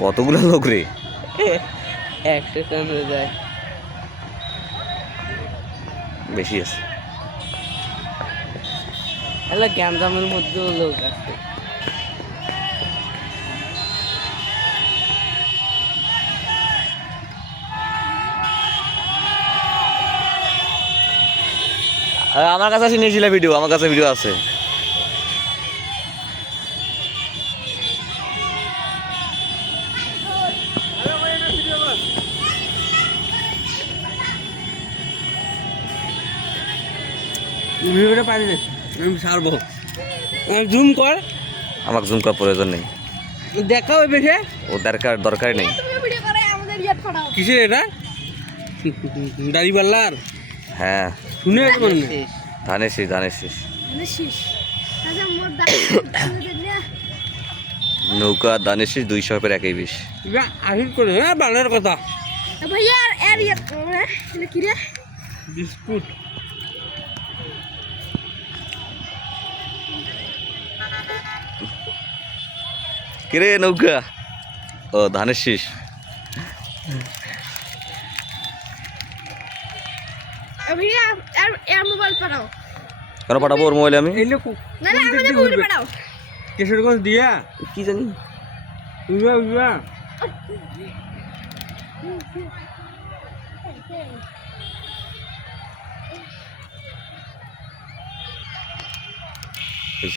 কতগুলো লোক রে? একটা সামনে যায়। বেশি আছে। এলা গ্যামজামের মধ্যেও লোক আছে। আরে আমার কাছে আসি নিয়েছিল ভিডিও আমার কাছে ভিডিও আছে। ভিডিওটা পারি না আমি ছাড়বো। জুম কর। আমার জুম করার প্রয়োজন নেই। দেখা ওই বেশে ও দরকার দরকার নেই। তুমি ভিডিও করে আমাদের ইয়াদ ফাটাও কিসের এটা? দাড়ি পাল্লার হ্যাঁ। শুনে ধানের শীষ। ধানের শীষ আচ্ছা নৌকা ধানের শীষ দুইশো পের একই বিশ আহির করে হ্যাঁ বালের কথা। ভাইয়া আর এর ইয়াদ কি রে? বিস্কুট। কিরে নৌকা? ও ধানের শীষ। কেন পাঠাবো ওর মোবাইলে আমি? কিশোরগঞ্জ দিয়া? কি জানি? উইবা উইবা